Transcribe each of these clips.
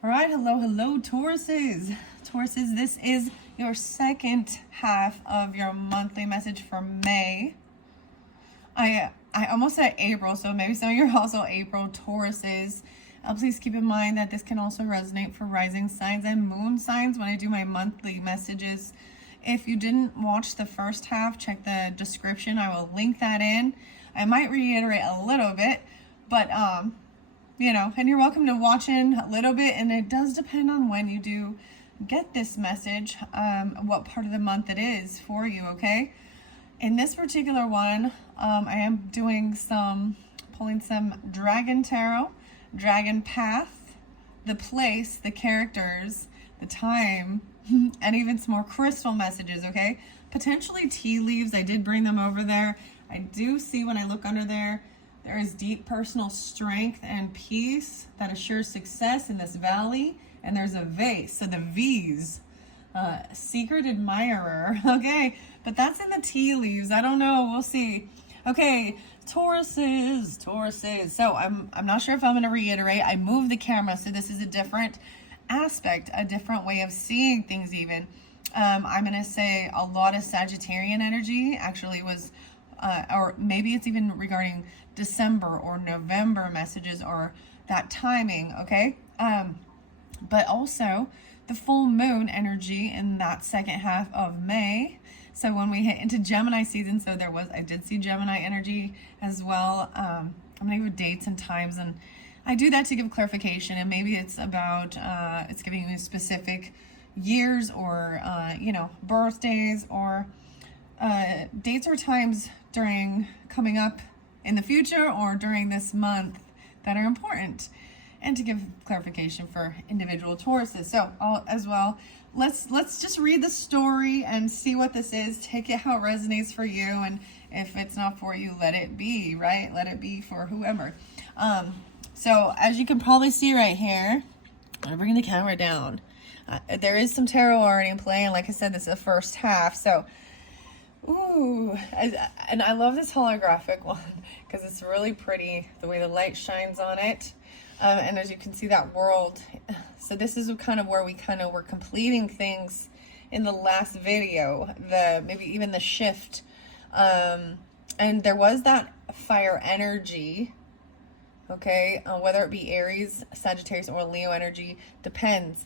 All right, hello, Tauruses. Tauruses, this is your second half of your monthly message for May. I almost said April, so maybe some of you are also April Tauruses. Please keep in mind that this can also resonate for rising signs and moon signs when I do my monthly messages. If you didn't watch the first half, check the description. I will link that in. I might reiterate a little bit, but and you're welcome to watch in a little bit, and it does depend on when you do get this message, what part of the month it is for you, okay? In this particular one, I am doing pulling some Dragon Tarot, Dragon Path, the place, the characters, the time, and even some more crystal messages, okay? Potentially tea leaves, I did bring them over there. I do see when I look under there, there is deep personal strength and peace that assures success in this valley. And there's a vase, so the V's, secret admirer, okay? But that's in the tea leaves. I don't know, we'll see. Okay, Tauruses. So I'm not sure if I'm gonna reiterate. I moved the camera, so this is a different aspect, a different way of seeing things even. I'm gonna say a lot of Sagittarian energy actually was, or maybe it's even regarding December or November messages or that timing, okay? But also the full moon energy in that second half of May. So when we hit into Gemini season, so I did see Gemini energy as well. I'm gonna give dates and times, and I do that to give clarification, and maybe it's about, it's giving you specific years or, birthdays or dates or times coming up in the future or during this month that are important, and to give clarification for individual Tauruses. So let's just read the story and see what this is. Take it how it resonates for you, and if it's not for you, let it be, right? Let it be for whoever. So as you can probably see right here, I'm bringing the camera down. There is some tarot already in play, and like I said, this is the first half. So and I love this holographic one because it's really pretty the way the light shines on it. And as you can see, that world. So this is kind of where we were completing things in the last video, maybe even the shift. And there was that fire energy, okay? Whether it be Aries, Sagittarius, or Leo energy, depends.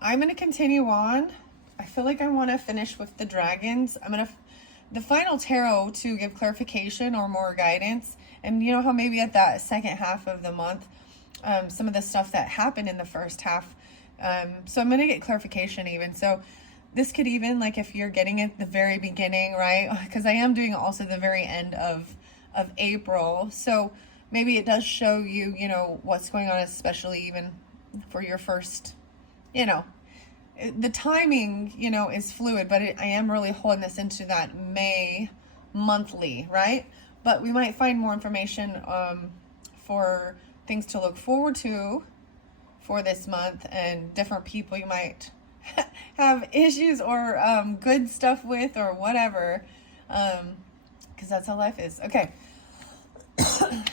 I'm going to continue on. I feel like I want to finish with the dragons. The final tarot to give clarification or more guidance. And you know how maybe at that second half of the month, some of the stuff that happened in the first half. So I'm going to get clarification even. So this could even, like if you're getting it at the very beginning, right? Because I am doing also the very end of April. So maybe it does show you, what's going on, especially even for your first, the timing, is fluid, but I am really holding this into that May monthly, right? But we might find more information for things to look forward to for this month, and different people you might have issues or good stuff with or whatever, because that's how life is. Okay.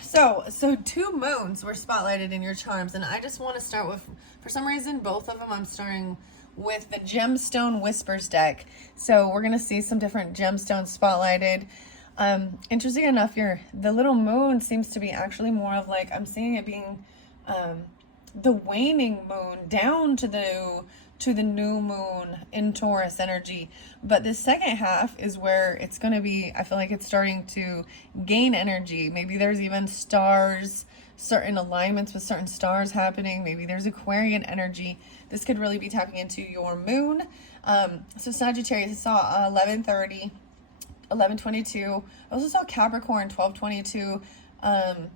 So 2 moons were spotlighted in your charms, and I just want to start with, for some reason, both of them I'm starting with the Gemstone Whispers deck. So we're going to see some different gemstones spotlighted. Interesting enough, the little moon seems to be actually more of like, I'm seeing it being the waning moon down to the new moon in Taurus energy. But the second half is where it's going to be, I feel like it's starting to gain energy. Maybe there's even stars, certain alignments with certain stars happening. Maybe there's Aquarian energy. This could really be tapping into your moon. So Sagittarius, I saw 11:30, 11:22. I also saw Capricorn 12:22, and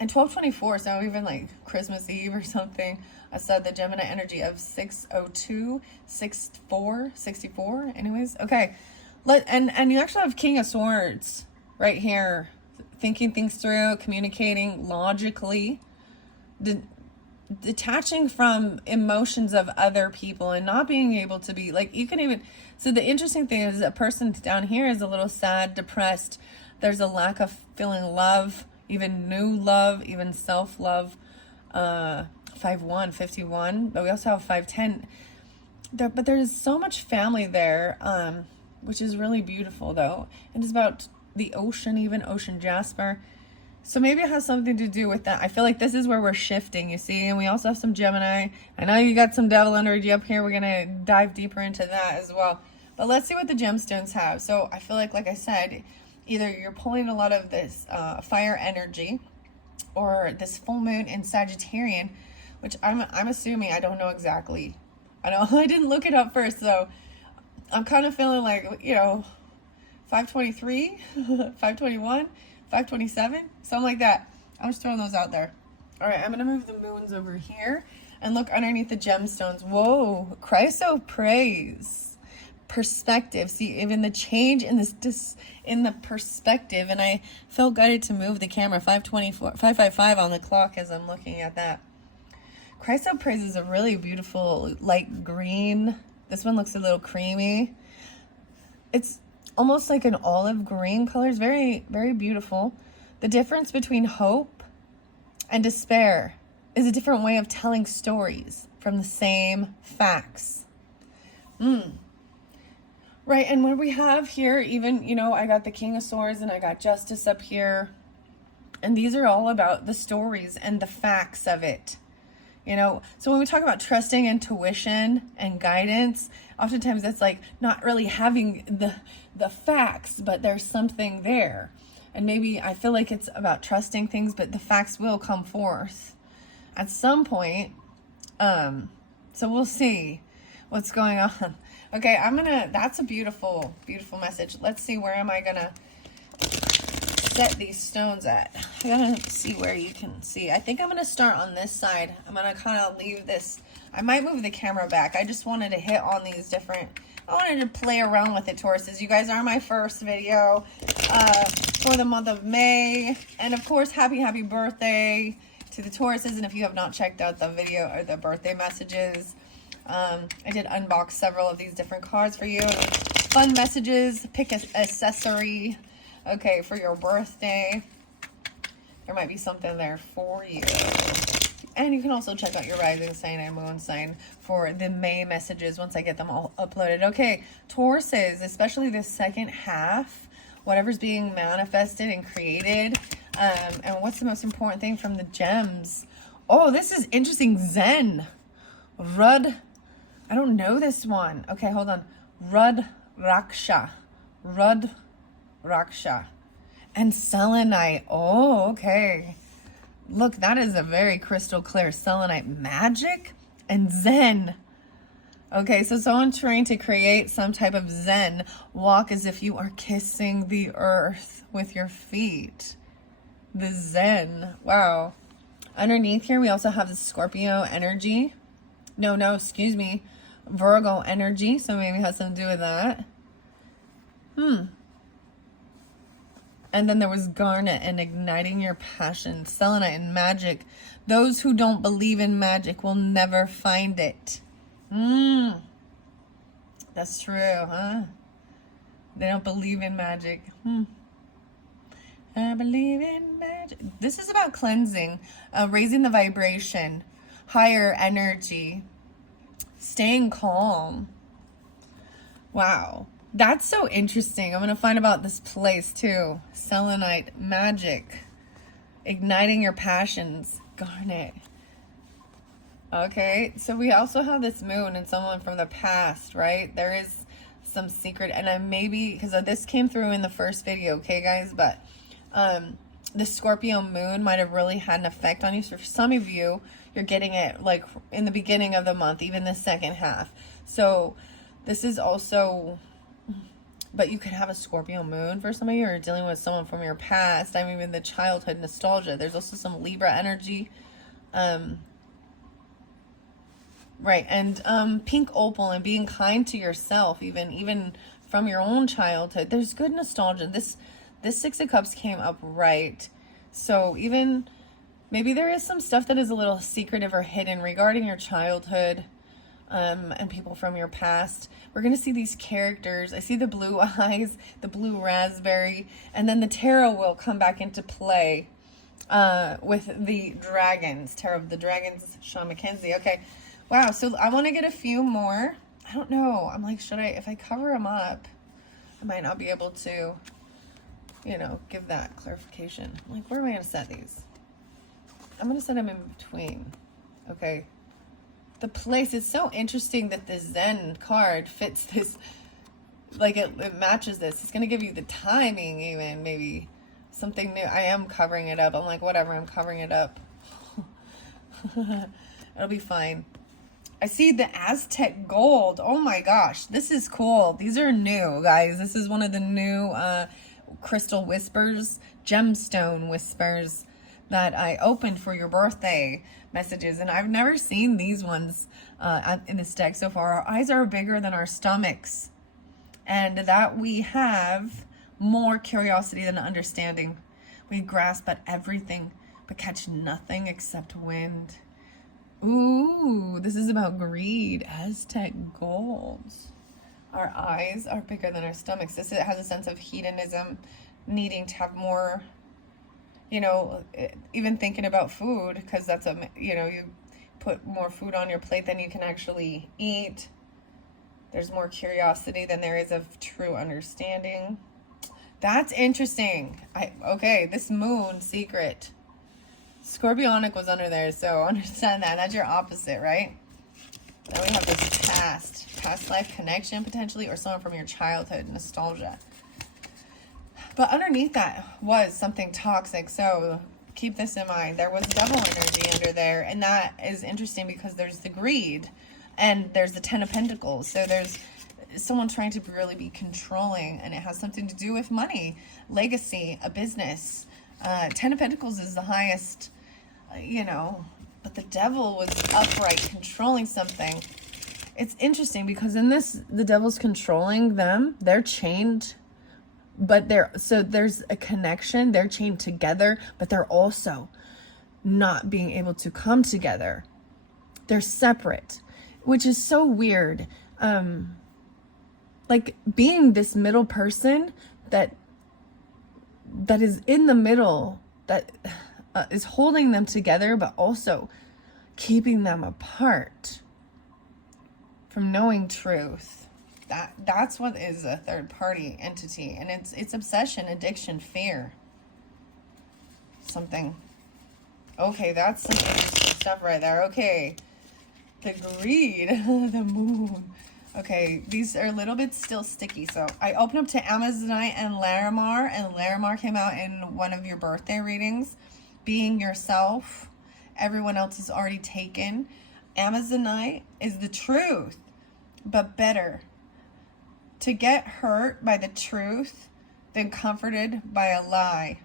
12:24. So even like Christmas Eve or something. I saw the Gemini energy of 6:02, 64. Anyways, okay. And you actually have King of Swords right here, thinking things through, communicating logically, detaching from emotions of other people, and not being able to be like, you can even, so the interesting thing is a person down here is a little sad, depressed. There's a lack of feeling love, even new love, even self-love, 5'1", 51, but we also have 5'10". But there's so much family there, which is really beautiful though. And it's about the ocean, even ocean jasper. So maybe it has something to do with that. I feel like this is where we're shifting, you see. And we also have some Gemini. I know you got some devil energy up here. We're going to dive deeper into that as well. But let's see what the gemstones have. So I feel like I said, either you're pulling a lot of this fire energy, or this full moon in Sagittarian, which I'm assuming, I don't know exactly. I didn't look it up first, so I'm kind of feeling like, 523, 521, 527, something like that. I'm just throwing those out there. All right, I'm going to move the moons over here and look underneath the gemstones. Whoa, chrysoprase. Perspective. See, even the change in this in the perspective, and I felt guided to move the camera. 555 on the clock as I'm looking at that. Chrysoprase is a really beautiful light green. This one looks a little creamy. It's almost like an olive green color. It's very, very beautiful. The difference between hope and despair is a different way of telling stories from the same facts. Right, and what we have here, even, I got the King of Swords and I got Justice up here. And these are all about the stories and the facts of it. So when we talk about trusting intuition and guidance, oftentimes it's like not really having the facts, but there's something there. And maybe I feel like it's about trusting things, but the facts will come forth at some point. So we'll see what's going on. Okay, that's a beautiful, beautiful message. Let's see, where am I gonna set these stones at? I gotta see where you can see. I think I'm gonna start on this side. I'm gonna kind of leave this. I might move the camera back. I just wanted to hit on these different, I wanted to play around with it, Tauruses. You guys are my first video for the month of May. And of course, happy birthday to the Tauruses. And if you have not checked out the video or the birthday messages, I did unbox several of these different cards for you. Fun messages, pick an accessory, okay, for your birthday. There might be something there for you. And you can also check out your rising sign and moon sign for the May messages once I get them all uploaded. Okay, Tauruses, especially this second half, whatever's being manifested and created. And what's the most important thing from the gems? Oh, this is interesting. Zen. Rud. I don't know this one. Okay, hold on. Rudraksha. And selenite. Oh, okay. Look, that is a very crystal clear selenite. Magic and Zen. Okay, so someone trying to create some type of Zen. Walk as if you are kissing the earth with your feet. The Zen. Wow. Underneath here, we also have the Scorpio energy. No, excuse me. Virgo energy. So maybe it has something to do with that. And then there was garnet and igniting your passion. Selenite and magic. Those who don't believe in magic will never find it. That's true, huh? They don't believe in magic. I believe in magic. This is about cleansing, raising the vibration, higher energy, staying calm. Wow. That's so interesting. I'm going to find about this place too. Selenite, magic, igniting your passions, garnet. Okay, so we also have this moon and someone from the past, right? There is some secret, and I maybe, because this came through in the first video, okay, guys? But the Scorpio moon might have really had an effect on you. So for some of you, you're getting it like in the beginning of the month, even the second half. So this is also, but you could have a Scorpio moon for some of you, or dealing with someone from your past. I mean, even the childhood nostalgia. There's also some Libra energy. Right, and pink opal and being kind to yourself, even from your own childhood. There's good nostalgia. This Six of Cups came up right. So even maybe there is some stuff that is a little secretive or hidden regarding your childhood, and people from your past. We're going to see these characters. I see the blue eyes, the blue raspberry, and then the tarot will come back into play. with the dragons, Tarot of the Dragons, Sean McKenzie. Okay, wow. So I want to get a few more. I don't know. I'm like, should I? If I cover them up, I might not be able to, you know, give that clarification. I'm like, where am I going to set these? I'm going to set them in between. Okay. The place, it's so interesting that the Zen card fits this, like it matches this. It's going to give you the timing, even maybe something new. I am covering it up. I'm like, whatever, I'm covering it up. It'll be fine. I see the Aztec gold. Oh my gosh, this is cool. These are new, guys. This is one of the new crystal whispers, gemstone whispers that I opened for your birthday messages. And I've never seen these ones in this deck so far. Our eyes are bigger than our stomachs. And that we have more curiosity than understanding. We grasp at everything, but catch nothing except wind. Ooh, this is about greed. Aztec gold. Our eyes are bigger than our stomachs. This has a sense of hedonism, needing to have more, you know, even thinking about food, because that's a, you know, you put more food on your plate than you can actually eat. There's more curiosity than there is of true understanding. That's interesting. Okay, this moon secret. Scorpionic was under there, so understand that. That's your opposite, right? Then we have this past life connection potentially, or someone from your childhood, nostalgia. But underneath that was something toxic, so keep this in mind. There was devil energy under there, and that is interesting because there's the greed, and there's the Ten of Pentacles. So there's someone trying to really be controlling, and it has something to do with money, legacy, a business. Ten of Pentacles is the highest, you know, but the devil was upright, controlling something. It's interesting because in this, the devil's controlling them. They're chained, but there's a connection. They're chained together, but they're also not being able to come together. They're separate, which is so weird. Like being this middle person that is in the middle, that is holding them together, but also keeping them apart from knowing truth. That's what is a third party entity, and it's obsession, addiction, fear, something. Okay, that's some interesting stuff right there. Okay, the greed, the moon. Okay, these are a little bit still sticky. So I opened up to Amazonite and Larimar, and Larimar came out in one of your birthday readings. Being yourself. Everyone else is already taken. Amazonite is the truth, but better. To get hurt by the truth than comforted by a lie.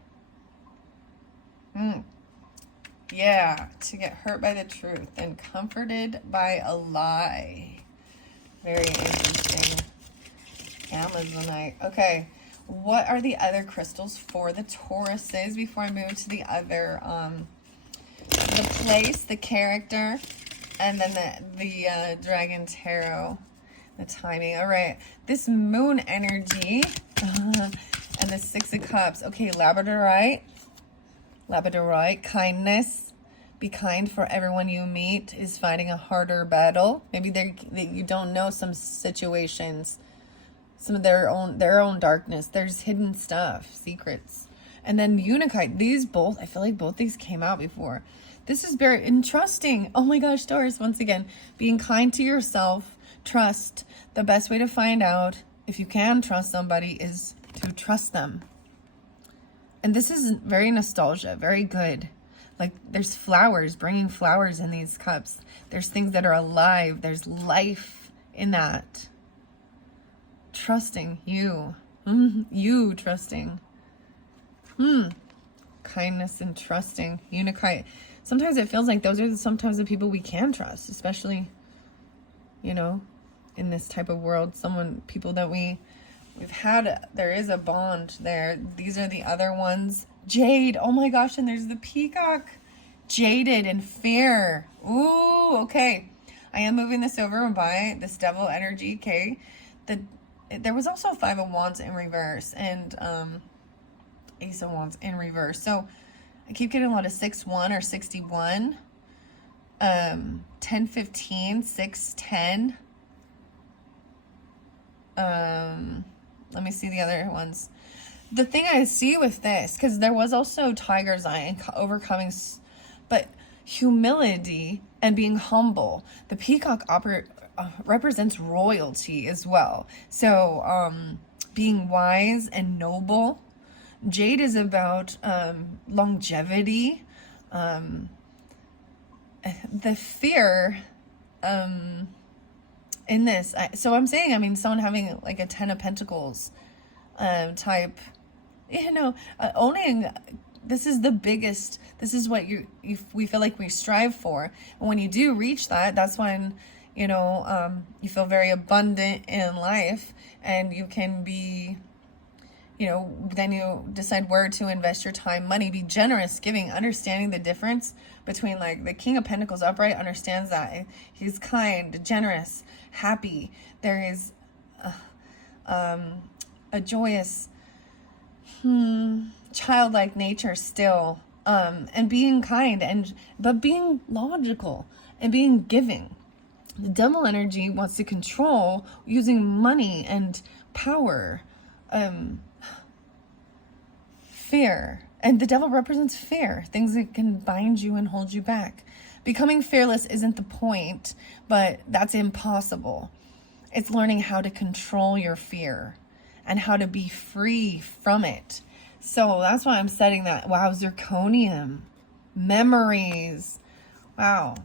Yeah, to get hurt by the truth than comforted by a lie. Very interesting. Amazonite. Okay, what are the other crystals for the Tauruses before I move to the other, the place, the character, and then the Dragon Tarot, the timing. All right, this moon energy and the Six of Cups. Okay, Labradorite, kindness. Be kind, for everyone you meet is fighting a harder battle. Maybe you don't know some situations, some of their own darkness. There's hidden stuff, secrets. And then Unikite. These both, I feel like both these came out before. This is very interesting. Oh my gosh, Taurus, once again, being kind to yourself, trust. The best way to find out if you can trust somebody is to trust them. And this is very nostalgia, very good. Like there's flowers, bringing flowers in these cups. There's things that are alive. There's life in that. Trusting you. You trusting. Kindness and trusting. Unikite. Sometimes it feels like those are sometimes the people we can trust, especially, you know, in this type of world. People that we've had, there is a bond there. These are the other ones. Jade, oh my gosh, and there's the peacock. Jaded and fear. Ooh, okay. I am moving this over by this devil energy, okay? There was also 5 of Wands in reverse and Ace of Wands in reverse. So I keep getting a lot of 6-1 or 61. 10-15, 6-10. Let me see the other ones. The thing I see with this, because there was also Tiger's Eye and overcoming, but humility and being humble. The peacock represents royalty as well. So being wise and noble. Jade is about longevity. The fear in this, so I'm saying, I mean, someone having like a 10 of Pentacles type, owning, this is the biggest, this is what we feel like we strive for. And when you do reach that, that's when, you feel very abundant in life, and you can be, then you decide where to invest your time, money, be generous, giving, understanding the difference between, like, the King of Pentacles upright understands that. He's kind, generous, happy. There is a joyous, childlike nature still, and being kind, but being logical and being giving. The devil energy wants to control using money and power, fear. And the devil represents fear, things that can bind you and hold you back. Becoming fearless isn't the point, but that's impossible. It's learning how to control your fear and how to be free from it. So that's why I'm setting that. Wow, zirconium. Memories. Wow.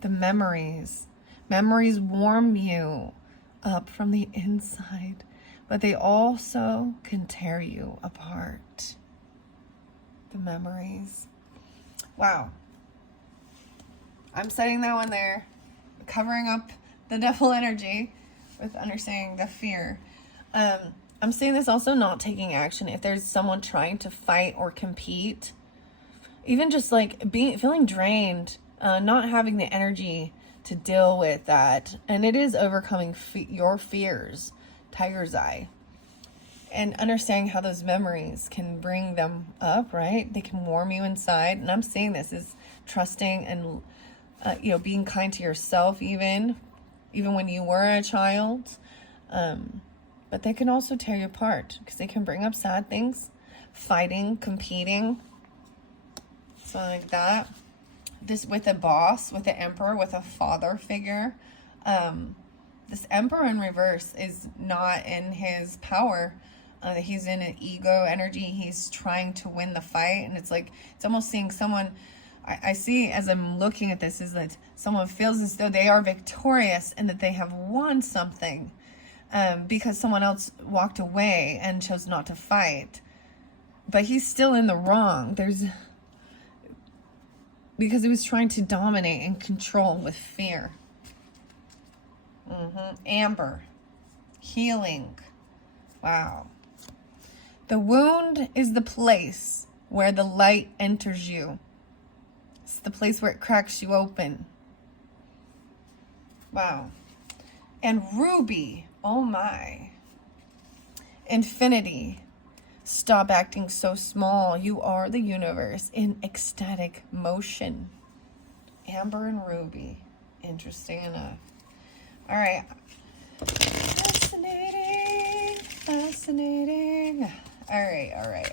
The memories. Memories warm you up from the inside, but they also can tear you apart. The memories. Wow. I'm setting that one there, covering up the devil energy with understanding the fear. I'm saying this also not taking action. If there's someone trying to fight or compete, even just like feeling drained, not having the energy to deal with that. And it is overcoming your fears, Tiger's Eye. And understanding how those memories can bring them up, right? They can warm you inside. And I'm saying this is trusting and, being kind to yourself, even when you were a child. But they can also tear you apart because they can bring up sad things, fighting, competing, something like that. This with a boss, with the emperor, with a father figure. This emperor in reverse is not in his power. He's in an ego energy. He's trying to win the fight. And it's like, it's almost seeing someone, I see as I'm looking at this, is that someone feels as though they are victorious and that they have won something, because someone else walked away and chose not to fight. But he's still in the wrong. Because he was trying to dominate and control with fear. Amber. Healing. Wow. The wound is the place where the light enters you. It's the place where it cracks you open. Wow. And ruby. Oh my. Infinity. Stop acting so small. You are the universe in ecstatic motion. Amber and ruby. Interesting enough. All right. Fascinating. All right.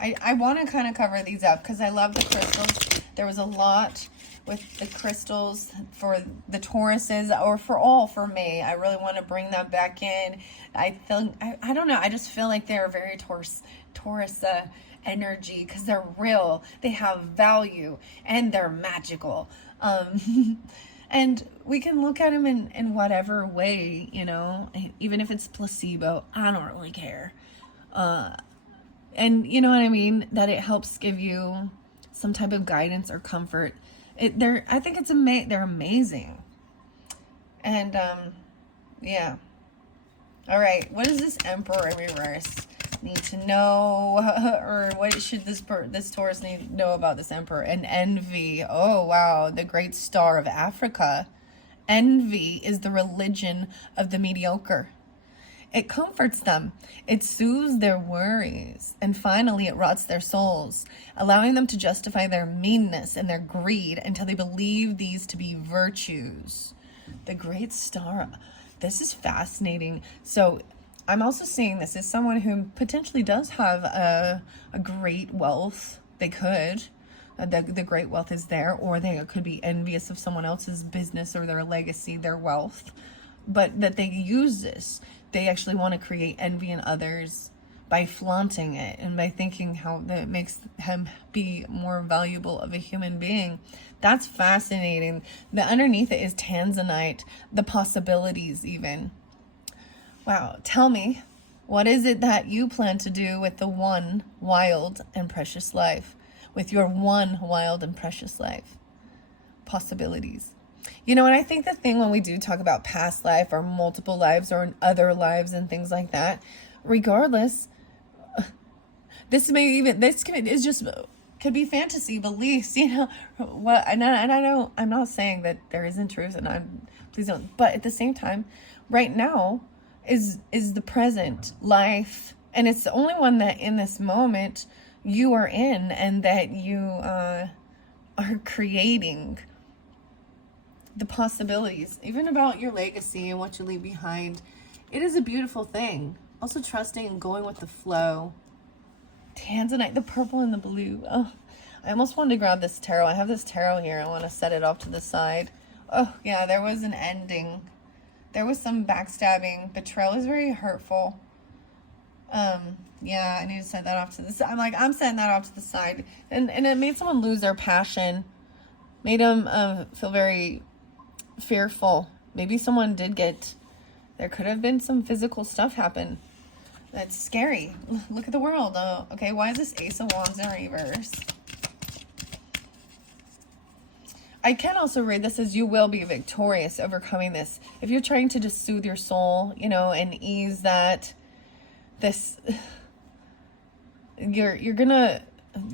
I want to kind of cover these up because I love the crystals. There was a lot with the crystals for the Tauruses, or for me. I really want to bring that back in. I don't know. I just feel like they're very Taurus energy because they're real. They have value and they're magical. And we can look at them in whatever way, even if it's placebo. I don't really care. And you know what I mean? That it helps give you some type of guidance or comfort. I think they're amazing. And, yeah. All right. What does this Emperor in reverse need to know? Or what should this Taurus need to know about this Emperor? And envy. Oh, wow. The great star of Africa. Envy is the religion of the mediocre. It comforts them. It soothes their worries. And finally, it rots their souls, allowing them to justify their meanness and their greed until they believe these to be virtues. The great star. This is fascinating. So I'm also seeing this as someone who potentially does have a great wealth. They could. The great wealth is there, or they could be envious of someone else's business or their legacy, their wealth. But that they use this. They actually want to create envy in others by flaunting it and by thinking how that makes him be more valuable of a human being. That's fascinating. The underneath it is tanzanite, the possibilities even. Wow, tell me, what is it that you plan to do with the one wild and precious life? With your one wild and precious life? Possibilities. You know, and I think the thing when we do talk about past life or multiple lives or other lives and things like that, regardless, could be fantasy beliefs, you know. What and I know I'm not saying that there isn't truth, and please don't. But at the same time, right now is the present life, and it's the only one that in this moment you are in, and that you are creating the possibilities, even about your legacy and what you leave behind. It is a beautiful thing. Also trusting and going with the flow. Tanzanite, the purple and the blue. Oh, I almost wanted to grab this tarot. I have this tarot here. I want to set it off to the side. Oh, yeah, there was an ending. There was some backstabbing. Betrayal is very hurtful. Yeah, I need to set that off to the side. I'm setting that off to the side. And it made someone lose their passion. Made them feel very fearful. Maybe someone there could have been some physical stuff happen. That's scary. Look at the world. Okay, why is this Ace of Wands in reverse? I can also read this as you will be victorious, overcoming this. If you're trying to just soothe your soul, you know, and ease that, you're gonna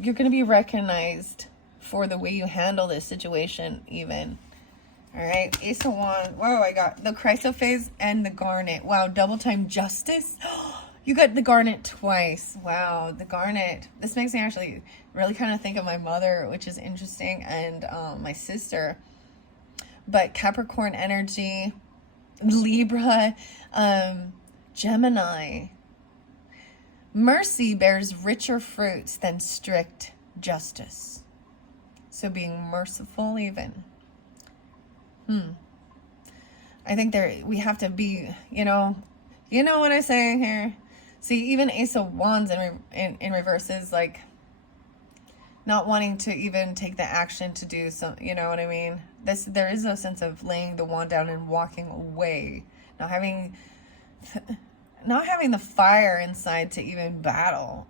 be recognized for the way you handle this situation, even. All right, Ace of Wands. Whoa, I got the chrysoprase and the garnet. Wow, double time justice. You got the garnet twice. Wow, the garnet. This makes me actually really kind of think of my mother, which is interesting, and my sister. But Capricorn energy, Libra, Gemini. Mercy bears richer fruits than strict justice. So being merciful even. I think we have to be, you know what I say here. See, even Ace of Wands in reverse is like not wanting to even take the action to do some, you know what I mean? There is no sense of laying the wand down and walking away, not having the fire inside to even battle.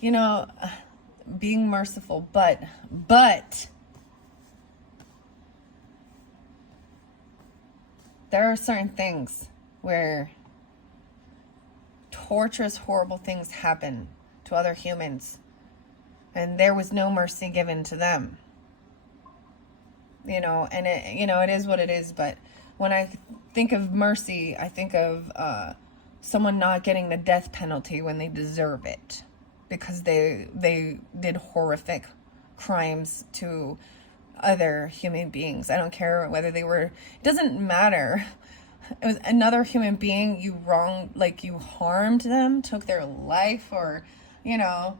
You know, being merciful, but there are certain things where torturous, horrible things happen to other humans, and there was no mercy given to them. You know, and it is what it is. But when I think of mercy, I think of someone not getting the death penalty when they deserve it, because they did horrific crimes to other human beings. I don't care whether it doesn't matter. It was another human being you wronged, like you harmed them, took their life, or, you know,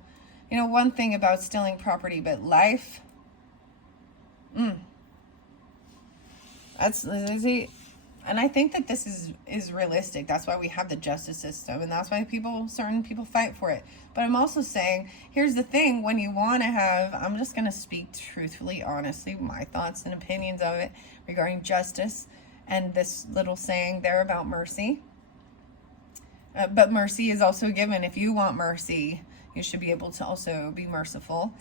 one thing about stealing property, but life, that's easy. And I think that this is realistic. That's why we have the justice system, and that's why certain people fight for it. But I'm also saying, here's the thing, when you want to have, I'm just going to speak truthfully, honestly, my thoughts and opinions of it regarding justice, and this little saying there about mercy. But mercy is also given. If you want mercy, you should be able to also be merciful.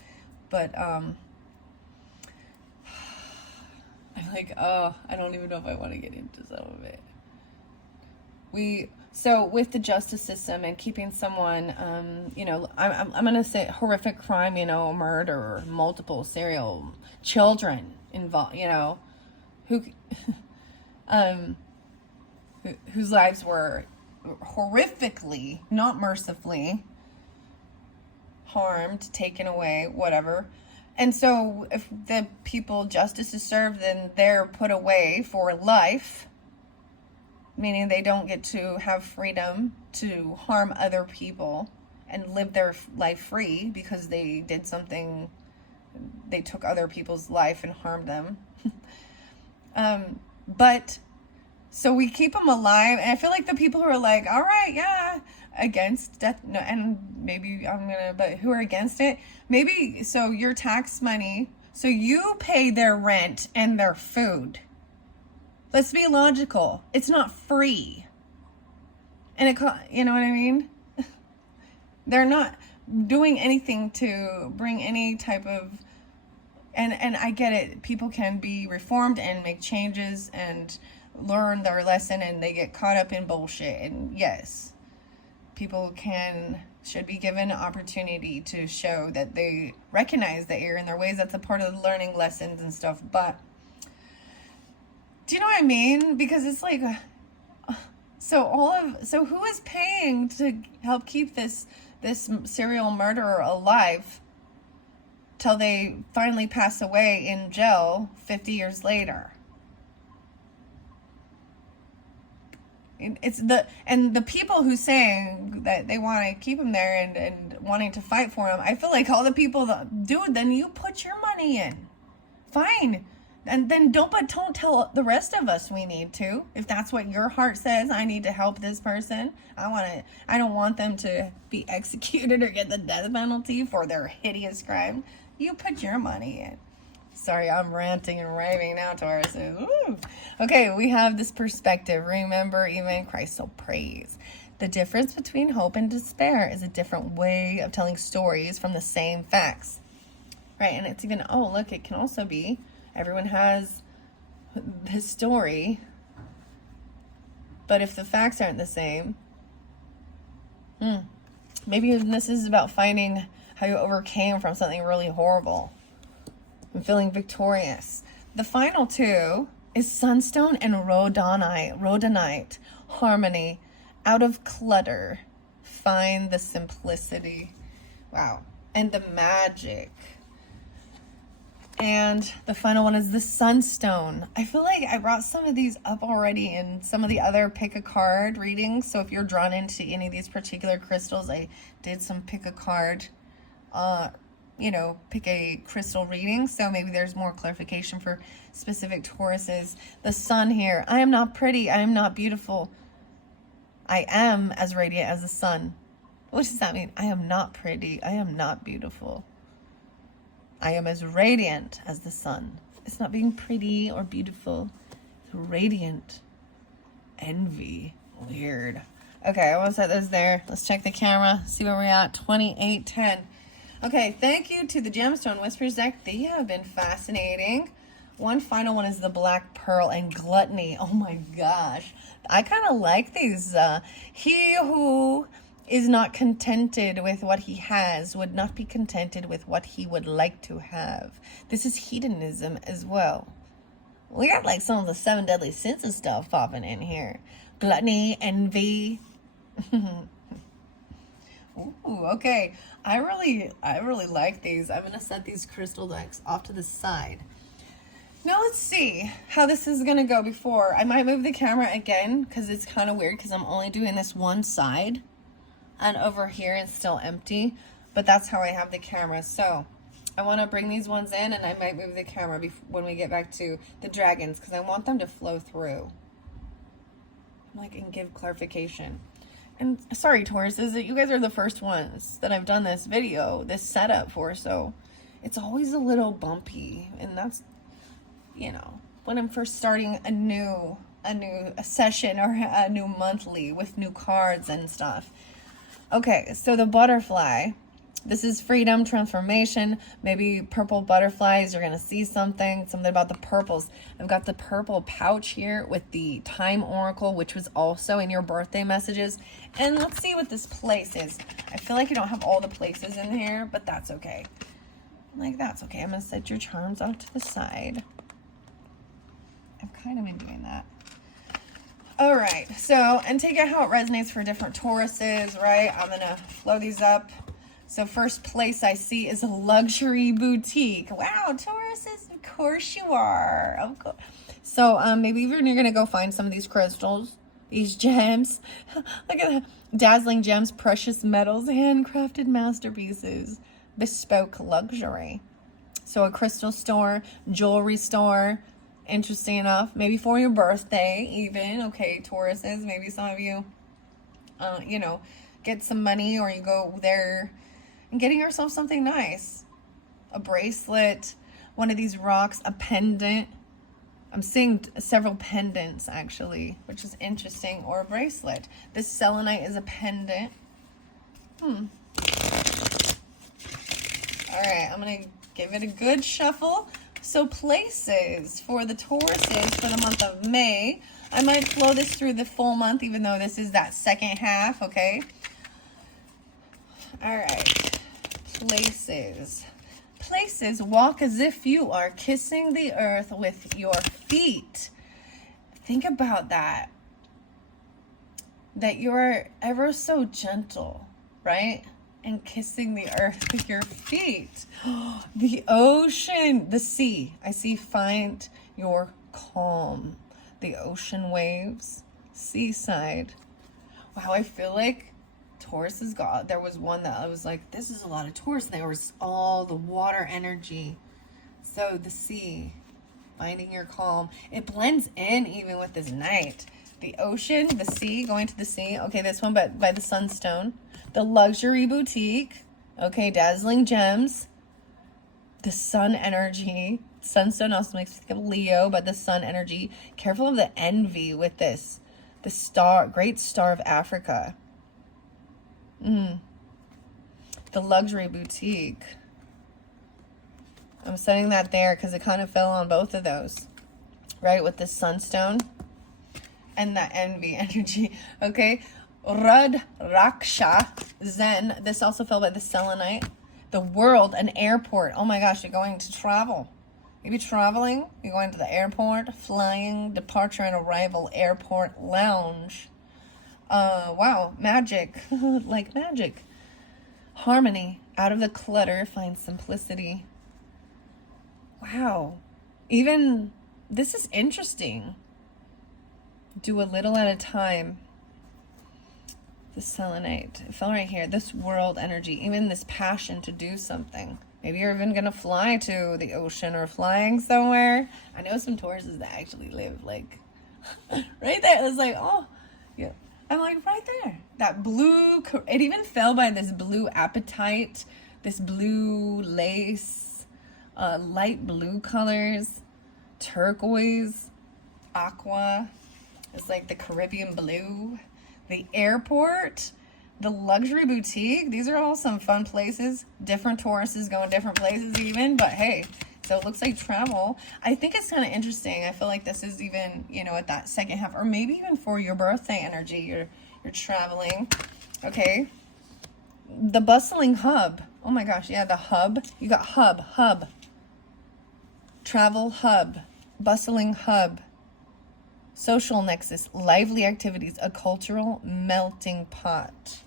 But I'm like, I don't even know if I want to get into some of it. So with the justice system and keeping someone, I'm going to say horrific crime, murder, multiple serial children involved, who whose lives were horrifically, not mercifully, harmed, taken away, whatever. And so if the people justice is served, then they're put away for life, meaning they don't get to have freedom to harm other people and live their life free because they did something, they took other people's life and harmed them. But so we keep them alive, and I feel like the people who are like, all right, yeah, against death, no, and maybe but who are against it, maybe, so your tax money, so you pay their rent and their food. Let's be logical. It's not free. And you know what I mean? They're not doing anything to bring any type of, and I get it. People can be reformed and make changes and learn their lesson, and they get caught up in bullshit. And yes, people should be given an opportunity to show that they recognize the error in their ways. That's a part of the learning lessons and stuff. But do you know what I mean? Because it's like, so who is paying to help keep this serial murderer alive till they finally pass away in jail 50 years later? It's the people who saying that they want to keep him there and wanting to fight for him. I feel like all the people that, dude, then you put your money in, fine, and then don't tell the rest of us we need to. If that's what your heart says, I need to help this person. I don't want them to be executed or get the death penalty for their hideous crime. You put your money in. Sorry, I'm ranting and raving now, Taurus. Ooh. Okay, we have this perspective. Remember, even Christ will praise. The difference between hope and despair is a different way of telling stories from the same facts. Right, and it's even, oh, look, it can also be, everyone has his story, but if the facts aren't the same, maybe this is about finding how you overcame from something really horrible and feeling victorious. The final two is sunstone and rhodonite, harmony. Out of clutter, find the simplicity. Wow. And the magic. And the final one is the sunstone. I feel like I brought some of these up already in some of the other pick a card readings. So if you're drawn into any of these particular crystals, I did some pick a card, pick a crystal reading. So maybe there's more clarification for specific Tauruses. The sun here. I am not pretty. I am not beautiful. I am as radiant as the sun. What does that mean? I am not pretty. I am not beautiful. I am as radiant as the sun. It's not being pretty or beautiful. It's radiant. Envy. Weird. Okay, I want to set those there. Let's check the camera. See where we're at. 2810. Okay, thank you to the Gemstone Whispers deck. They have been fascinating. One final one is the Black Pearl and Gluttony. Oh my gosh. I kind of like these. He who is not contented with what he has would not be contented with what he would like to have. This is hedonism as well. We got like some of the 7 deadly sins and stuff popping in here. Gluttony, envy. Ooh, okay. I really like these. I'm gonna set these crystal decks off to the side. Now let's see how this is gonna go before. I might move the camera again because it's kind of weird because I'm only doing this one side. And over here it's still empty, but that's how I have the camera. So I want to bring these ones in, and I might move the camera when we get back to the dragons because I want them to flow through, and give clarification. And sorry, Taurus, you guys are the first ones that I've done this setup for, so it's always a little bumpy, and that's, when I'm first starting a new session or a new monthly with new cards and stuff. Okay, so the butterfly. This is freedom, transformation, maybe purple butterflies. You're going to see something about the purples. I've got the purple pouch here with the time oracle, which was also in your birthday messages. And let's see what this place is. I feel like you don't have all the places in here, but that's okay. That's okay. I'm going to set your charms off to the side. I've kind of been doing that. All right, so, and take it how it resonates for different Tauruses, right? I'm going to flow these up. So first place I see is a luxury boutique. Wow, Tauruses, of course you are. Of course. So maybe even you're going to go find some of these crystals, these gems. Look at that. Dazzling gems, precious metals, handcrafted masterpieces, bespoke luxury. So a crystal store, jewelry store, interesting enough. Maybe for your birthday even. Okay, Tauruses, maybe some of you, you know, get some money or you go there and getting yourself something nice. A bracelet, one of these rocks, a pendant. I'm seeing several pendants actually, which is interesting, or a bracelet. This selenite is a pendant. All right, I'm going to give it a good shuffle. So places for the Tauruses for the month of May. I might flow this through the full month, even though this is that second half, okay? All right, places. Places, walk as if you are kissing the earth with your feet. Think about that. That you're ever so gentle, right? And kissing the earth with your feet. The ocean, the sea. I see, find your calm. The ocean waves, seaside. Wow, I feel like Taurus is God. There was one that I was like, this is a lot of Taurus. There was all the water energy. So the sea, finding your calm. It blends in even with this night. The ocean, the sea, going to the sea. Okay, this one by the sunstone. The luxury boutique. Okay, dazzling gems. The sun energy. Sunstone also makes me think of Leo, but the sun energy. Careful of the envy with this. The star, great star of Africa. The luxury boutique. I'm setting that there because it kind of fell on both of those, right? With the sunstone and that envy energy. Okay, Raksha Zen. This also fell by the selenite. The world, an airport. Oh my gosh, you're going to travel. Maybe traveling. You're going to the airport, flying, departure and arrival, airport lounge. Wow, magic. Like magic. Harmony. Out of the clutter, find simplicity. Wow. Even, this is interesting. Do a little at a time. The selenite. It fell right here. This world energy. Even this passion to do something. Maybe you're even going to fly to the ocean or flying somewhere. I know some Tauruses that actually live like right there. It's like, oh, yeah. I'm like, right there. That blue, it even fell by this blue apatite, this blue lace, light blue colors, turquoise, aqua. It's like the Caribbean blue. The airport, the luxury boutique. These are all some fun places. Different Tauruses going different places even, but hey, so it looks like travel. I think it's kind of interesting. I feel like this is even, you know, at that second half, or maybe even for your birthday energy, you're traveling. Okay. The bustling hub. Oh my gosh, yeah, the hub. You got hub. Travel hub. Bustling hub. Social nexus, lively activities, a cultural melting pot.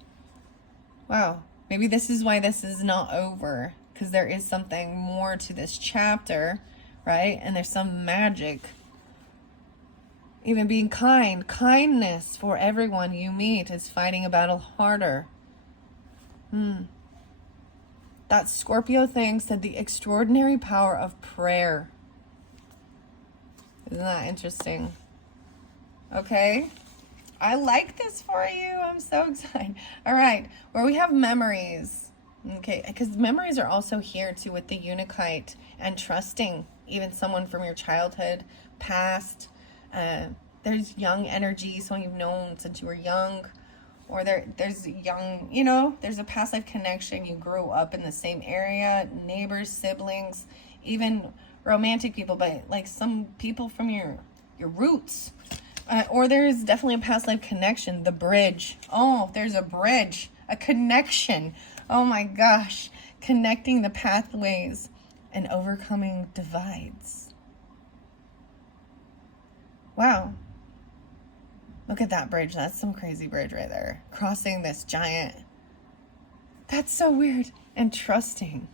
Wow. Maybe this is why this is not over, because there is something more to this chapter, right? And there's some magic. Even being kind. Kindness for everyone you meet is fighting a battle harder. That Scorpio thing said the extraordinary power of prayer. Isn't that interesting? Okay, I like this for you. I'm so excited. All right, where we have memories. Okay, because memories are also here too with the Unikite and trusting even someone from your childhood, past. There's young energy, someone you've known since you were young, or there's young, you know, there's a past life connection. You grew up in the same area, neighbors, siblings, even romantic people, but like some people from your roots. Or there's definitely a past life connection. The bridge. Oh, there's a bridge. A connection. Oh my gosh. Connecting the pathways and overcoming divides. Wow. Look at that bridge. That's some crazy bridge right there. Crossing this giant. That's so weird. And trusting.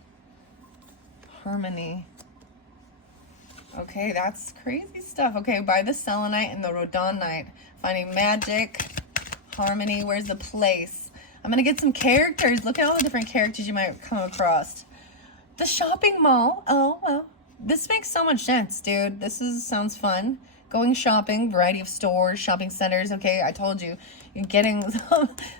Harmony. Okay, that's crazy stuff. Okay, by the selenite and the rhodonite. Finding magic. Harmony. Where's the place? I'm going to get some characters. Look at all the different characters you might come across. The shopping mall. Oh, well. This makes so much sense, dude. Sounds fun. Going shopping, variety of stores, shopping centers. Okay, I told you, you're getting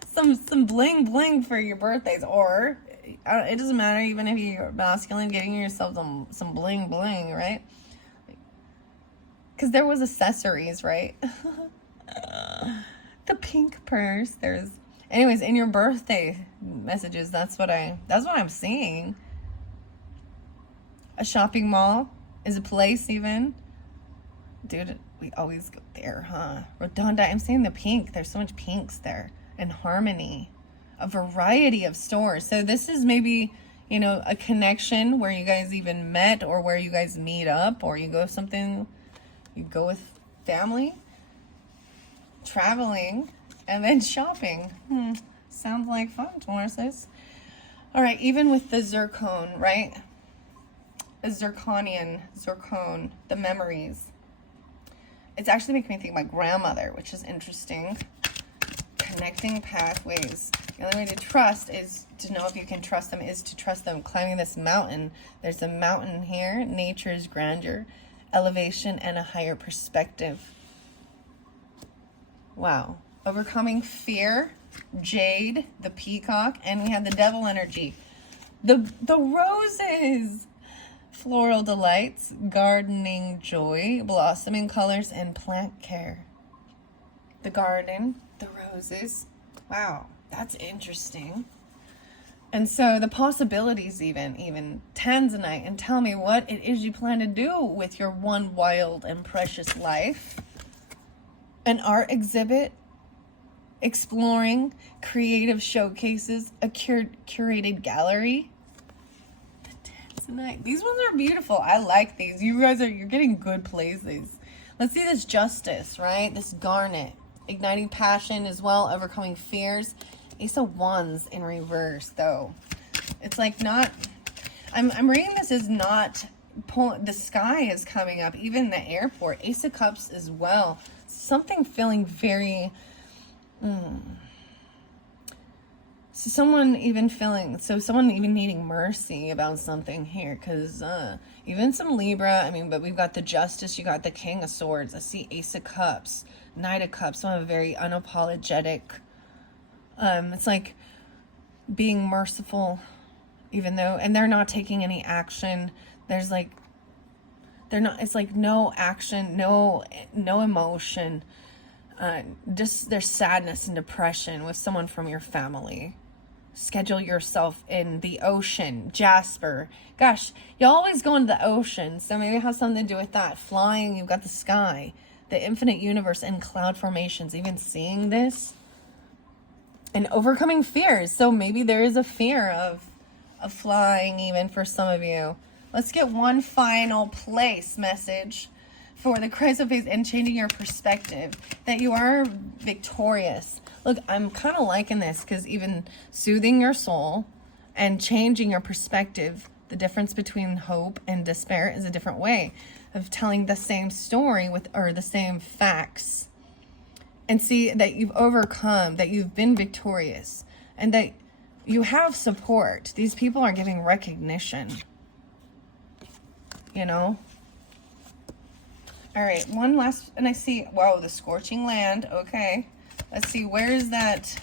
some bling bling for your birthdays, or it doesn't matter even if you're masculine, getting yourself some bling bling, right? Because there was accessories, right? The pink purse. Anyways, in your birthday messages, that's what I'm seeing. A shopping mall is a place even. Dude, we always go there, huh? Rhodonite, I'm saying the pink. There's so much pinks there. And harmony. A variety of stores. So this is maybe, a connection where you guys even met, or where you guys meet up, or you go with family, traveling, and then shopping. Sounds like fun, Tauruses. All right, even with the zircon, right? A zircon, the memories. It's actually making me think of my grandmother, which is interesting. Connecting pathways. The only way to trust is to know if you can trust them, is to trust them. Climbing this mountain. There's a mountain here. Nature's grandeur, elevation, and a higher perspective. Wow. Overcoming fear. Jade, the peacock, and we have the devil energy. The roses. Floral delights, gardening joy, blossoming colors, and plant care. The garden, the roses. Wow, that's interesting. And so the possibilities even tanzanite, and tell me what it is you plan to do with your one wild and precious life. An art exhibit, exploring, creative showcases, a curated gallery. Tonight. These ones are beautiful. I like these. You're getting good places. Let's see this justice, right? This garnet. Igniting passion as well, overcoming fears. Ace of Wands in reverse, though. It's like not... I'm reading this as not... The sky is coming up. Even the airport. Ace of Cups as well. Something feeling very... someone even needing mercy about something here, because even some Libra, but we've got the Justice, you got the King of Swords, I see Ace of Cups, Knight of Cups, so I'm very unapologetic. It's like being merciful, even though, and they're not taking any action. It's like no action, no emotion, just there's sadness and depression with someone from your family. Schedule yourself in the ocean. Jasper. Gosh, you always go into the ocean, so maybe it has something to do with that. Flying, you've got the sky, the infinite universe, and cloud formations. Even seeing this. And overcoming fears. So maybe there is a fear of flying even for some of you. Let's get one final place message for the crisis phase and changing your perspective. That you are victorious. Look, I'm kind of liking this, because even soothing your soul and changing your perspective, the difference between hope and despair is a different way of telling the same story or the same facts. And see that you've overcome, that you've been victorious, and that you have support. These people are giving recognition. All right, one last, and I see, wow, the scorching land. Okay. Let's see, where is that?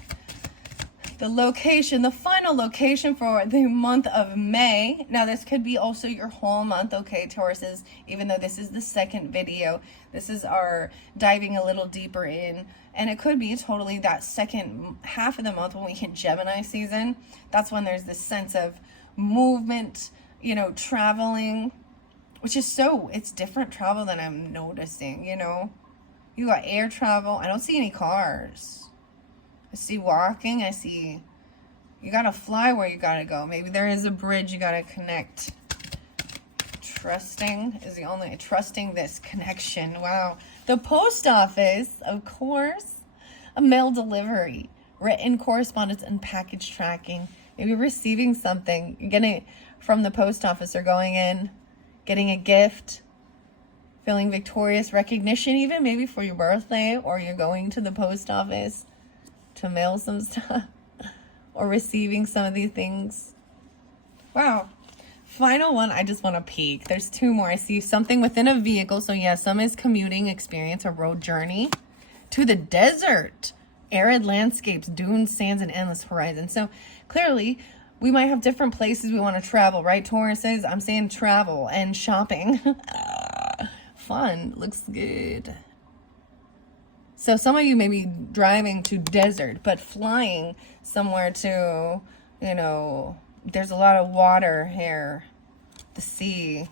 The location, the final location for the month of May. Now, this could be also your whole month, okay, Tauruses, even though this is the second video. This is our diving a little deeper in, and it could be totally that second half of the month when we hit Gemini season. That's when there's this sense of movement, traveling, which is it's different travel than I'm noticing, You got air travel. I don't see any cars. I see walking. I see you got to fly where you got to go. Maybe there is a bridge you got to connect. Trusting this connection. Wow. The post office, of course. a mail delivery, written correspondence, and package tracking. Maybe receiving something, getting it from the post office or going in, getting a gift, feeling victorious, recognition even maybe for your birthday, or you're going to the post office to mail some stuff or receiving some of these things. Wow. Final one, I just want to peek. There's two more. I see something within a vehicle. So yeah, some is commuting experience, a road journey to the desert, arid landscapes, dunes, sands, and endless horizons. So clearly we might have different places we want to travel, right, Tauruses? I'm saying travel and shopping. Fun. Looks good. So some of you may be driving to desert, but flying somewhere to, you know, there's a lot of water here. The sea.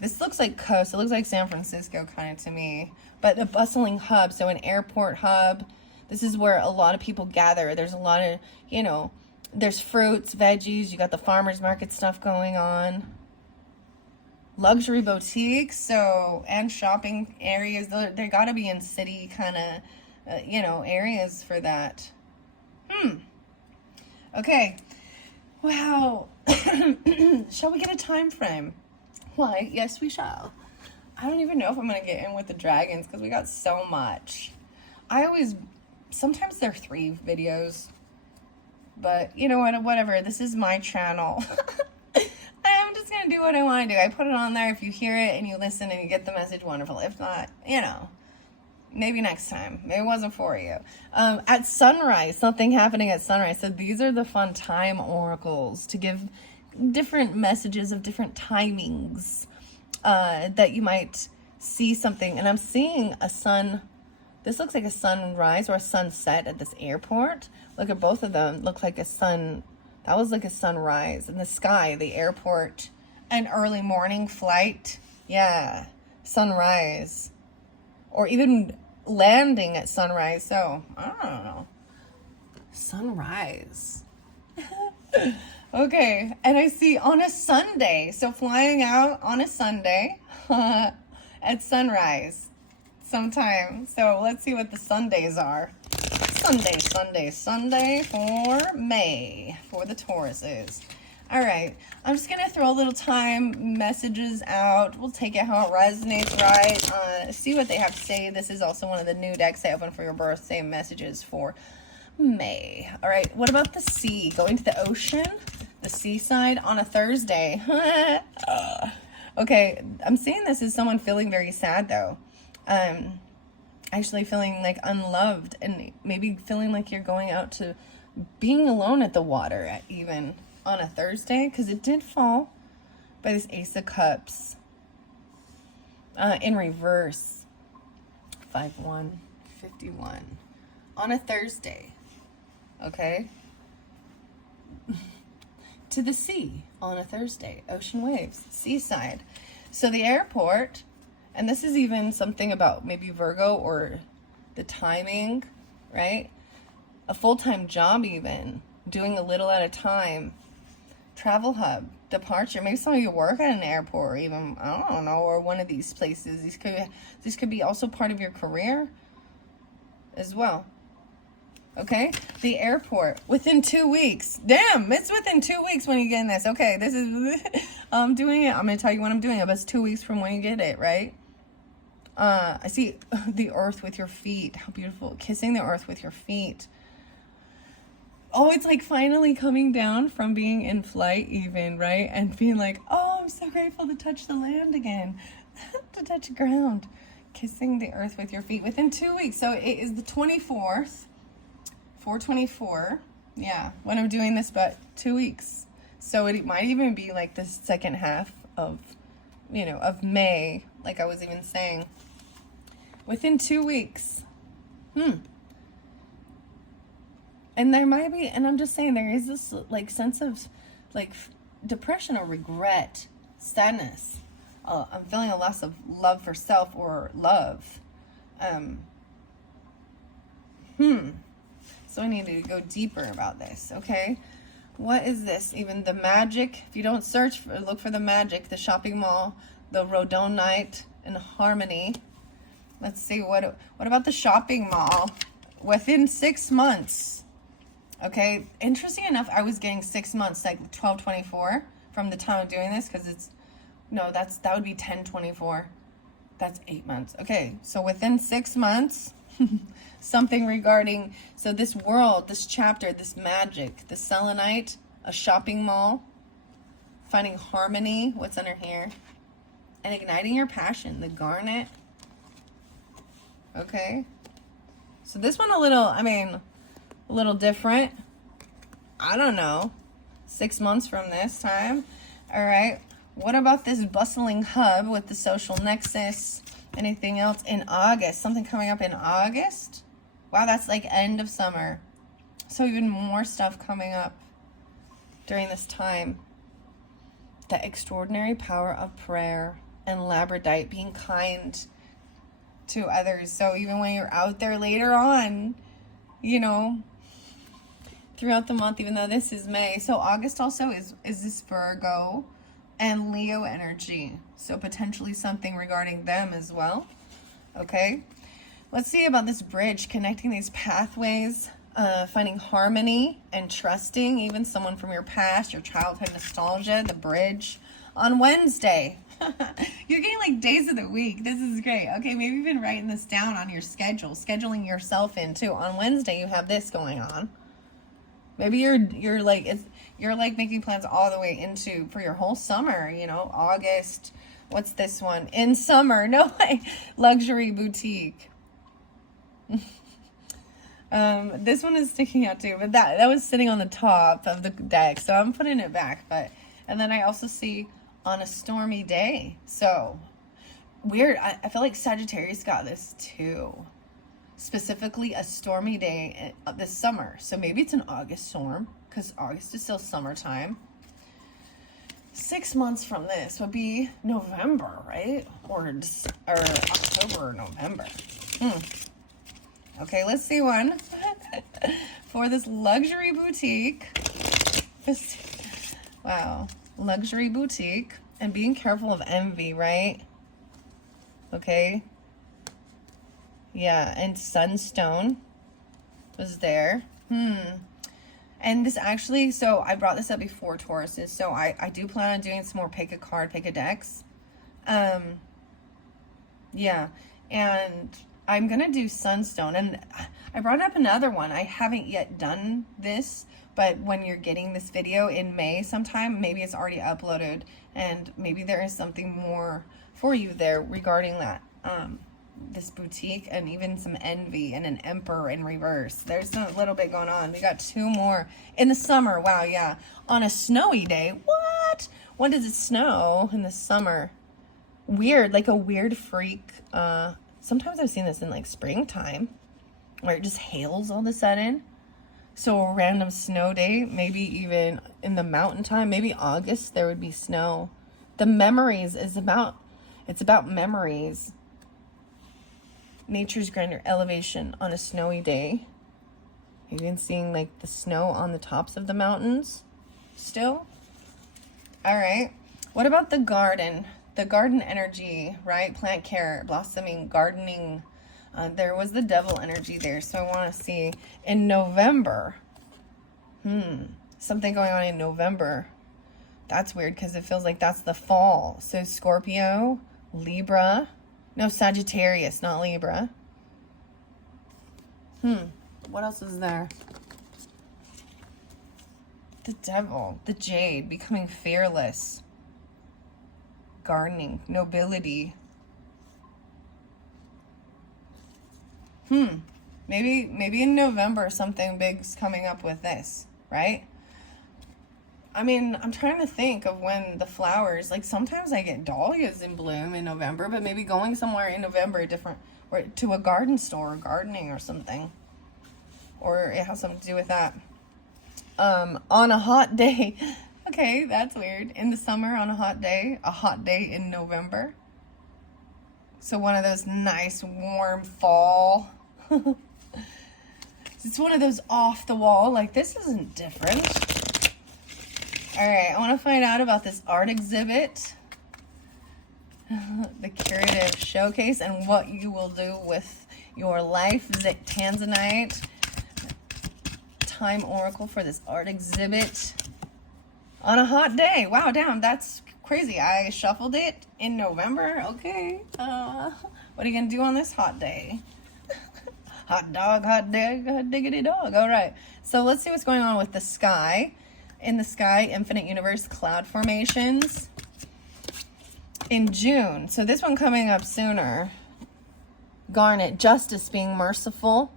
This looks like coast. It looks like San Francisco kind of to me. But a bustling hub. So an airport hub. This is where a lot of people gather. There's a lot of, you know, there's fruits, veggies. You got the farmer's market stuff going on. Luxury boutiques. So, and shopping areas. They got to be in city kind of, you know, areas for that. Okay. Wow. Shall we get a time frame? Why, yes, we shall. I don't even know if I'm going to get in with the dragons because we got so much. Sometimes there are 3 videos. But, you know what, whatever. This is my channel. I'm just going to do what I want to do. I put it on there. If you hear it and you listen and you get the message, wonderful. If not, you know. Maybe next time. Maybe it wasn't for you. At sunrise, something happening at sunrise. So these are the fun time oracles to give different messages of different timings that you might see something. And I'm seeing a sun. This looks like a sunrise or a sunset at this airport. Look at both of them. Look like a sun. That was like a sunrise in the sky, the airport. An early morning flight. Yeah. Sunrise. Or even landing at sunrise. So, I don't know. Sunrise. Okay. And I see on a Sunday. So, flying out on a Sunday at sunrise sometime. So, let's see what the Sundays are. Sunday for May for the Tauruses. All right, I'm just gonna throw a little time messages out. We'll take it how it resonates, right? See what they have to say. This is also one of the new decks I opened for your birthday messages for May. All right, what about the sea? Going to the ocean, the seaside on a Thursday. Okay, I'm seeing this as someone feeling very sad though. Actually feeling like unloved and maybe feeling like you're going out to being alone at the water even on a Thursday, because it did fall by this Ace of Cups in reverse. 5-1, 51 on a Thursday. Okay. To the sea on a Thursday. Ocean waves, seaside. So the airport. And this is even something about maybe Virgo or the timing, right? A full-time job even, doing a little at a time. Travel hub, departure. Maybe some of you work at an airport or even, I don't know, or one of these places. This could be also part of your career as well. Okay? The airport, within 2 weeks. Damn, it's within 2 weeks when you get in this. Okay, this is, I'm doing it. I'm going to tell you when I'm doing it, but it's 2 weeks from when you get it, right? I see the earth with your feet. How beautiful. Kissing the earth with your feet. Oh, it's like finally coming down from being in flight even, right? And being like, oh, I'm so grateful to touch the land again. To touch ground. Kissing the earth with your feet within 2 weeks. So it is the 24th. 4/24. Yeah, when I'm doing this, but 2 weeks. So it might even be like the second half of, you know, of May, like I was even saying. Within 2 weeks. And there might be, and I'm just saying, there is this like sense of like depression or regret, sadness. I'm feeling a loss of love for self or love. So I need to go deeper about this, okay? What is this? Even the magic. If you don't search for, look for the magic, the shopping mall, the rhodonite and harmony. Let's see, what about the shopping mall? within 6 months. Okay, interesting enough, I was getting 6 months, like 1224 from the time of doing this, because it's, no, that would be 1024. That's 8 months. Okay, so within 6 months, something regarding, so this world, this chapter, this magic, the selenite, a shopping mall, finding harmony, what's under here, and igniting your passion, the garnet. Okay, so this one a little different. I don't know, 6 months from this time. All right, what about this bustling hub with the social nexus? Anything else in August? Something coming up in August? Wow, that's like end of summer. So even more stuff coming up during this time. The extraordinary power of prayer and labradorite, being kind to others. So even when you're out there later on, you know, throughout the month, even though this is May. So August also is this Virgo and Leo energy. So potentially something regarding them as well. Okay. Let's see about this bridge, connecting these pathways, finding harmony and trusting even someone from your past, your childhood nostalgia, the bridge on Wednesday. You're getting like days of the week. This is great. Okay, maybe even writing this down on your schedule, scheduling yourself in too. On Wednesday, you have this going on. Maybe you're like making plans all the way into for your whole summer, you know, August. What's this one? In summer, no way. Luxury boutique. This one is sticking out too, but that was sitting on the top of the deck, so I'm putting it back. And then I also see on a stormy day. So weird. I feel like Sagittarius got this too. Specifically a stormy day this summer. So maybe it's an August storm, because August is still summertime. 6 months from this would be November, right? Or October or November. Okay, let's see one for this luxury boutique. Wow, luxury boutique, and being careful of envy, right? Okay. Yeah, and Sunstone was there. And this actually, so I brought this up before, Tauruses. So I do plan on doing some more pick a card, pick a decks. Yeah, and I'm going to do Sunstone. And I brought up another one. I haven't yet done this, but when you're getting this video in May sometime, maybe it's already uploaded, and maybe there is something more for you there regarding that. This boutique, and even some envy and an emperor in reverse. There's a little bit going on. We got 2 more in the summer. Wow, yeah. On a snowy day. What? When does it snow in the summer? Weird, like a weird freak. Sometimes I've seen this in like springtime, where it just hails all of a sudden. So a random snow day, maybe even in the mountain time, maybe August, there would be snow. The memories it's about memories. Nature's grander elevation on a snowy day. Even seeing like the snow on the tops of the mountains still. All right. What about the garden? The garden energy, right? Plant care, blossoming, gardening. There was the devil energy there. So I want to see in November. Something going on in November. That's weird because it feels like that's the fall. So Scorpio, Libra. No, Sagittarius, not Libra. What else is there? The devil, the jade, becoming fearless. Gardening, nobility. Maybe in November something big's coming up with this, right? I mean, I'm trying to think of when the flowers, like sometimes I get dahlias in bloom in November, but maybe going somewhere in November or to a garden store or gardening or something. Or it has something to do with that. On a hot day. Okay, that's weird. In the summer on a hot day in November. So one of those nice warm fall. It's one of those off the wall, like this isn't different. All right, I want to find out about this art exhibit. the curative showcase and what you will do with your life. Tanzanite, time oracle for this art exhibit on a hot day. Wow, damn, that's crazy. I shuffled it in November. Okay. What are you gonna do on this hot day? Hot dog, hot dig, hot diggity dog. All right. So let's see what's going on with the sky. In the sky, infinite universe, cloud formations. In June, so this one coming up sooner. Garnet, justice, being merciful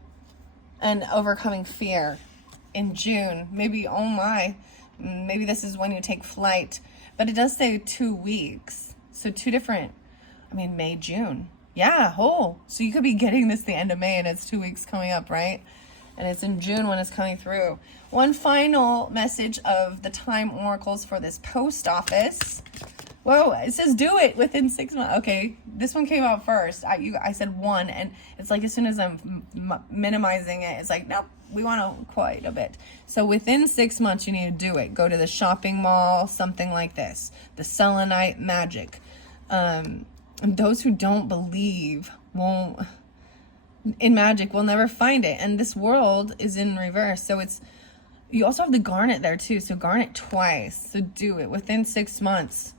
and overcoming fear. In June, maybe, oh my, maybe this is when you take flight. But it does say 2 weeks. So 2 different, I mean, May, June. Yeah, whole. So you could be getting this the end of May and it's 2 weeks coming up, right? And it's in June when it's coming through. One final message of the time oracles for this post office. Whoa, it says do it within 6 months. Okay, this one came out first. I said 1, and it's like as soon as I'm minimizing it, it's like, nope, we want to quite a bit. So within 6 months, you need to do it. Go to the shopping mall, something like this. The selenite magic. And those who don't believe in magic will never find it. And this world is in reverse. So you also have the garnet there too. So garnet twice. So do it within 6 months.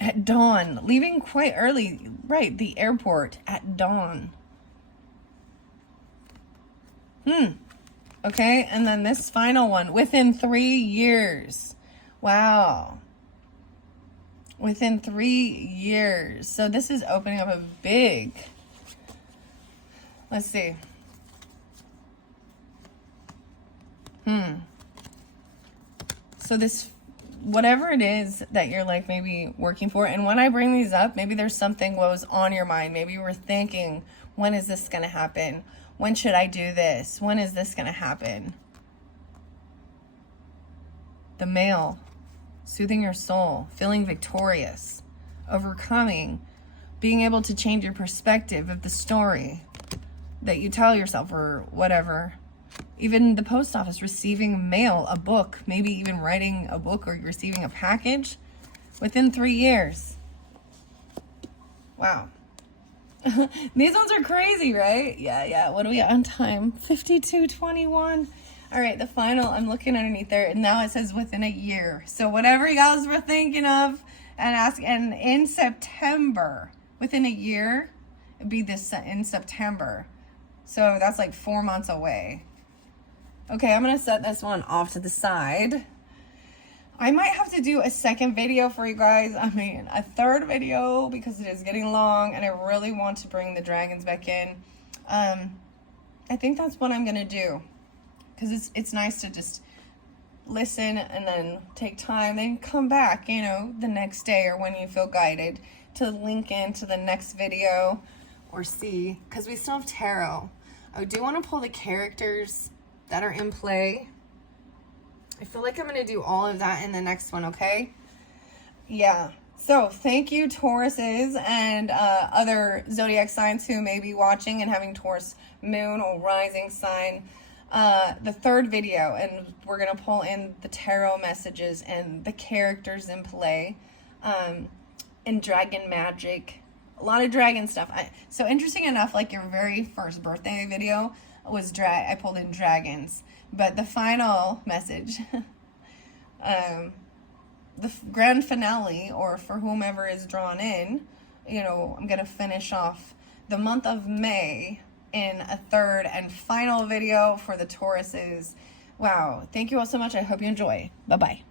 At dawn, leaving quite early, right? The airport at dawn. Okay, and then this final one, within 3 years. Wow. Within 3 years. So this is opening up a big, let's see. So this, whatever it is that you're like maybe working for, and when I bring these up, maybe there's something what was on your mind. Maybe you were thinking, when is this going to happen? When should I do this? When is this going to happen? The male, soothing your soul, feeling victorious, overcoming, being able to change your perspective of the story that you tell yourself or whatever. Even the post office, receiving mail, a book, maybe even writing a book or receiving a package within 3 years. Wow. These ones are crazy, right? Yeah. What are we on time? 52:21. All right, the final, I'm looking underneath there, and now it says within a year. So whatever you guys were thinking of and in September, within a year, it'd be this in September. So that's like 4 months away. Okay, I'm going to set this one off to the side. I might have to do a second video for you guys. I mean, a third video because it is getting long and I really want to bring the dragons back in. I think that's what I'm going to do because it's nice to just listen and then take time, then come back, you know, the next day or when you feel guided to link into the next video or see, because we still have tarot. I do want to pull the characters that are in play. I feel like I'm going to do all of that in the next one, okay? Yeah. So thank you, Tauruses and other zodiac signs who may be watching and having Taurus moon or rising sign. The third video, and we're going to pull in the tarot messages and the characters in play, and dragon magic. A lot of dragon stuff. So interesting enough, like your very first birthday video was I pulled in dragons. But the final message, the grand finale, or for whomever is drawn in, you know, I'm going to finish off the month of May in a third and final video for the Tauruses. Wow. Thank you all so much. I hope you enjoy. Bye-bye.